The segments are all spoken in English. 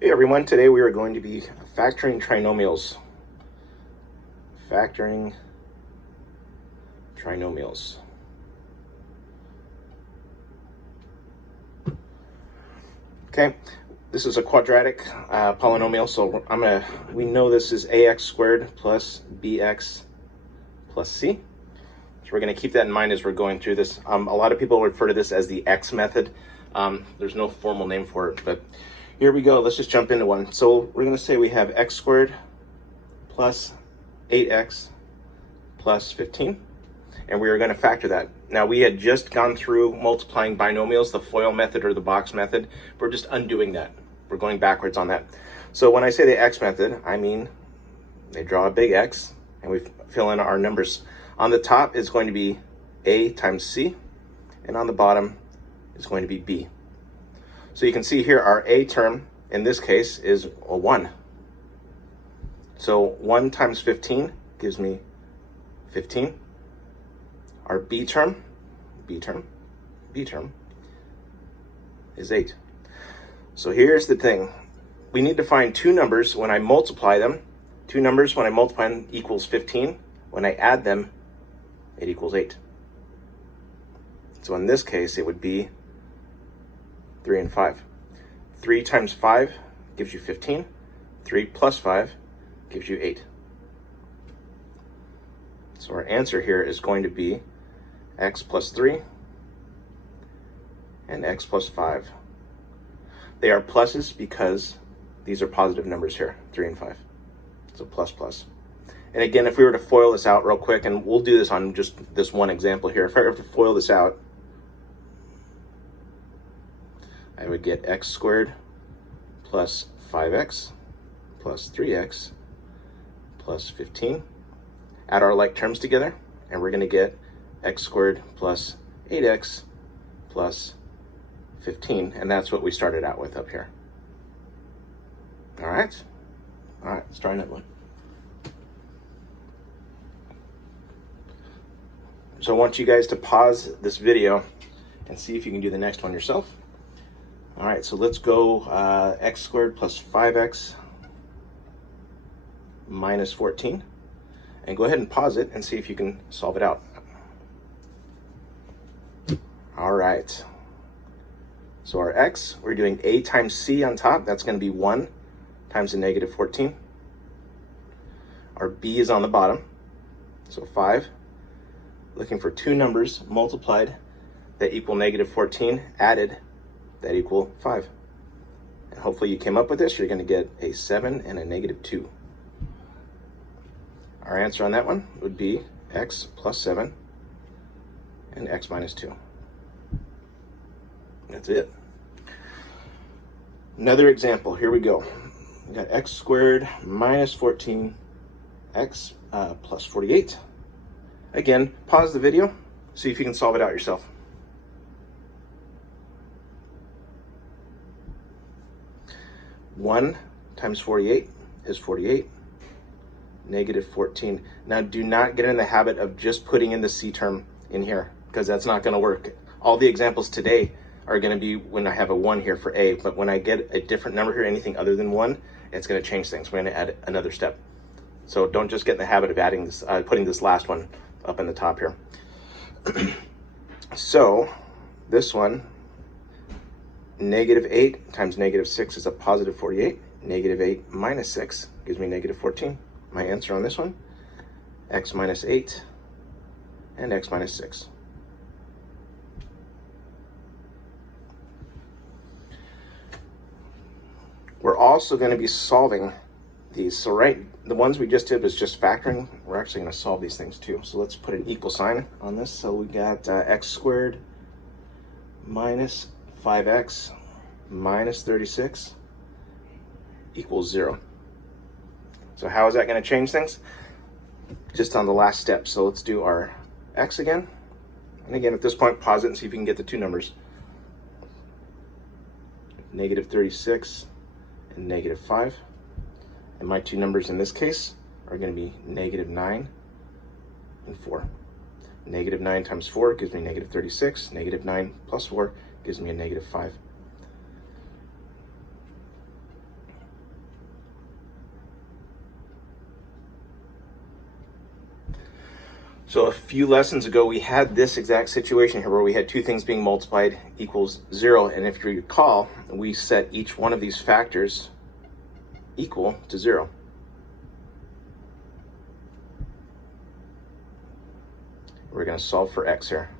Hey everyone, today we are going to be factoring trinomials. Factoring trinomials. Okay, this is a quadratic polynomial, so we know this is ax squared plus bx plus c. So we're going to keep that in mind as we're going through this. A lot of people refer to this as the x method. There's no formal name for it, but here we go. Let's just jump into one. So we're going to say we have x squared plus 8x plus 15, and we are going to factor that. Now, we had just gone through multiplying binomials, the FOIL method or the box method. We're just undoing that. We're going backwards on that. So when I say the x method, I mean they draw a big X and we fill in our numbers. On the top is going to be a times c, and on the bottom is going to be b. So you can see here our a term in this case is a 1. So 1 times 15 gives me 15. Our b term is 8. So here's the thing. We need to find two numbers when I multiply them. Two numbers when I multiply them equals 15. When I add them, it equals 8. So in this case, it would be 3 and 5. 3 times 5 gives you 15. 3 plus 5 gives you 8. So our answer here is going to be x plus 3 and x plus 5. They are pluses because these are positive numbers here, 3 and 5. So plus plus. And again, if we were to FOIL this out real quick, and we'll do this on just this one example here. If I were to FOIL this out, I would get x squared plus 5x plus 3x plus 15. Add our like terms together, and we're going to get x squared plus 8x plus 15, and that's what we started out with up here. All right, let's try another one. So I want you guys to pause this video and see if you can do the next one yourself. All right, so let's go x squared plus 5x minus 14. And go ahead and pause it and see if you can solve it out. All right. So our x, we're doing a times c on top. That's going to be 1 times a negative 14. Our b is on the bottom, so 5. Looking for two numbers multiplied that equal negative 14, added that equal 5. And hopefully you came up with this. You're going to get a 7 and a negative 2. Our answer on that one would be x plus 7 and x minus 2. That's it. Another example, here we go. We got x squared minus 14, x plus 48. Again, pause the video, see if you can solve it out yourself. One times 48 is 48. Negative 14. Now do not get in the habit of just putting in the c term in here, because that's not going to work. All the examples today are going to be when I have a 1 here for a, but when I get a different number here, anything other than 1, it's going to change things. We're going to add another step. So don't just get in the habit of adding this, putting this last one up in the top here. So this one, negative 8 times negative 6 is a positive 48. Negative 8 minus 6 gives me negative 14. My answer on this one, x minus 8 and x minus 6. We're also going to be solving these. So the ones we just did was just factoring. We're actually going to solve these things too. So let's put an equal sign on this. So we got x squared minus 5x minus 36 equals 0. So how is that going to change things? Just on the last step. So let's do our x again. And again, at this point, pause it and see if you can get the two numbers. Negative 36 and negative 5. And my two numbers in this case are going to be negative 9 and 4. Negative 9 times 4 gives me negative 36. Negative 9 plus 4 gives me a negative 5. So a few lessons ago, we had this exact situation here where we had two things being multiplied equals 0. And if you recall, we set each one of these factors equal to 0. We're going to solve for x here.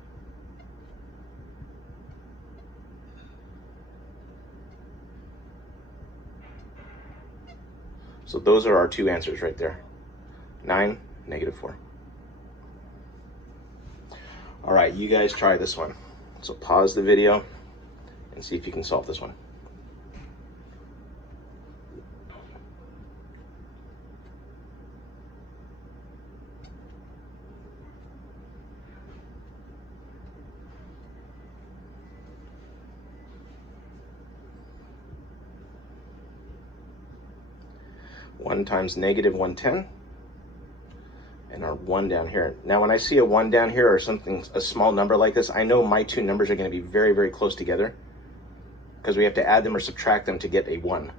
So those are our two answers right there. 9, -4. All right, you guys try this one. So pause the video and see if you can solve this one. One times -110. And our 1 down here. Now when I see a 1 down here or something, a small number like this, I know my two numbers are going to be very, very close together because we have to add them or subtract them to get a 1.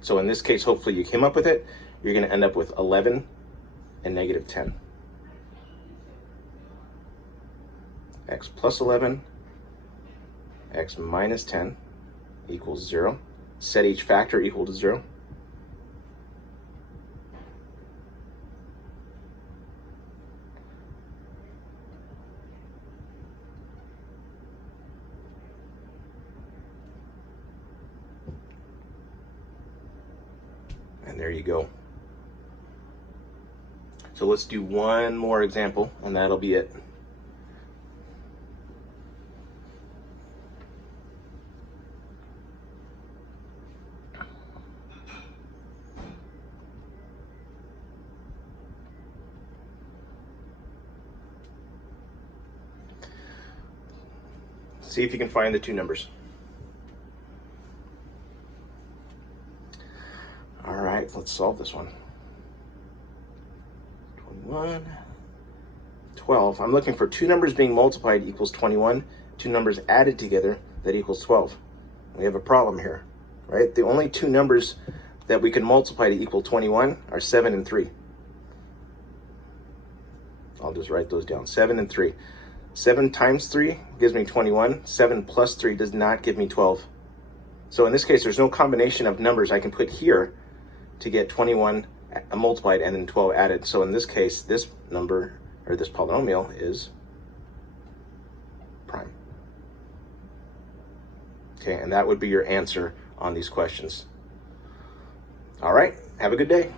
So in this case, hopefully you came up with it. You're going to end up with 11 and -10. X plus 11, x minus 10 equals 0. Set each factor equal to 0. And there you go. So let's do one more example, and that'll be it. See if you can find the two numbers. All right, let's solve this one. 21, 12. I'm looking for two numbers being multiplied equals 21, two numbers added together that equals 12. We have a problem here, right? The only two numbers that we can multiply to equal 21 are 7 and 3. I'll just write those down, 7 and 3. 7 times 3 gives me 21. 7 plus 3 does not give me 12. So in this case, there's no combination of numbers I can put here to get 21 multiplied and then 12 added. So in this case, this number, or this polynomial, is prime. Okay, and that would be your answer on these questions. All right, have a good day.